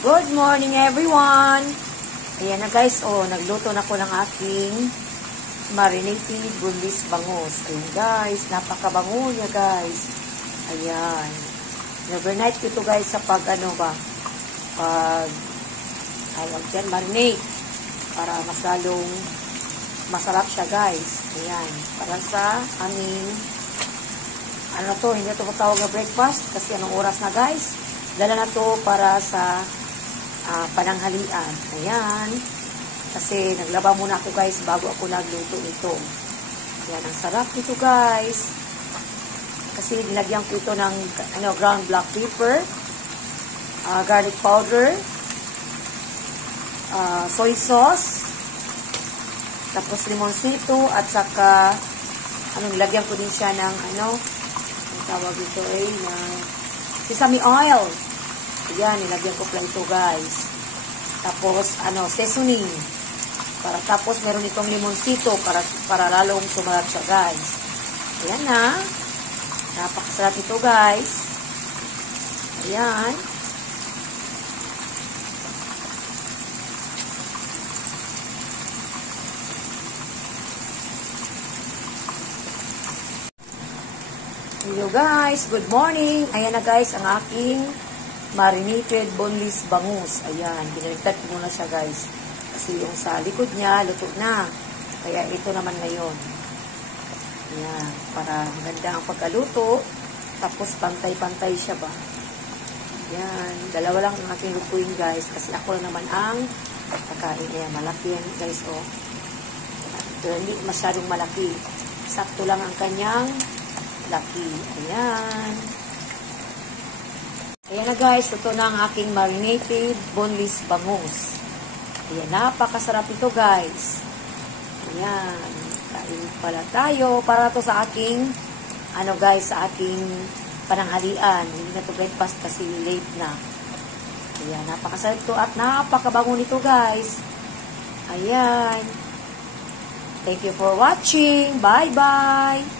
Good morning everyone! Ayan na guys, nagluto na ko ng aking marinated bunlis bangus. Ayan guys, napakabango niya guys. Ayan. Overnight ko ito guys sa tawag dyan, marinate. Para mas lalong masarap siya guys. Ayan. Para sa aming hindi ito matawag na breakfast kasi anong oras na guys. Dala na to para sa pananghalian. Ayan. Kasi naglaba muna ako guys bago ako nagluto nito. Ayan, ang sarap nito guys. Kasi nilagyan ko ito ng ground black pepper, garlic powder, soy sauce, tapos limonsito, at saka nilagyan ko din siya ng ang tawag ito ng sesame oil. Ayan, nilagyan ko pala ito guys. Tapos seasoning. Tapos meron itong limonsito para lalong sumarap siya guys. Ayan na. Napakasarap ito guys. Ayan. Hello guys, good morning. Ayan na guys ang aking marinated boneless bangus. Ayan, binaligtad ko muna siya guys. Kasi yung sa likod niya, luto na. Kaya ito naman ngayon. Ayan, para maganda ang pagkaluto. Tapos pantay-pantay siya ba. Ayan, dalawa lang ang aking lutuin guys. Kasi ako lang naman ang kakain. Ayan, malaki yan guys Ito, hindi masyadong malaki. Sakto lang ang kanyang laki. Ayan. Ayan na guys, ito na ang aking marinated boneless bangus. Ayan, napakasarap ito guys. Ayan, kain pala tayo para to sa aking, sa aking pananghalian. Hindi na to breakfast kasi late na. Ayan, napakasarap ito at napakabango nito guys. Ayan. Thank you for watching. Bye-bye.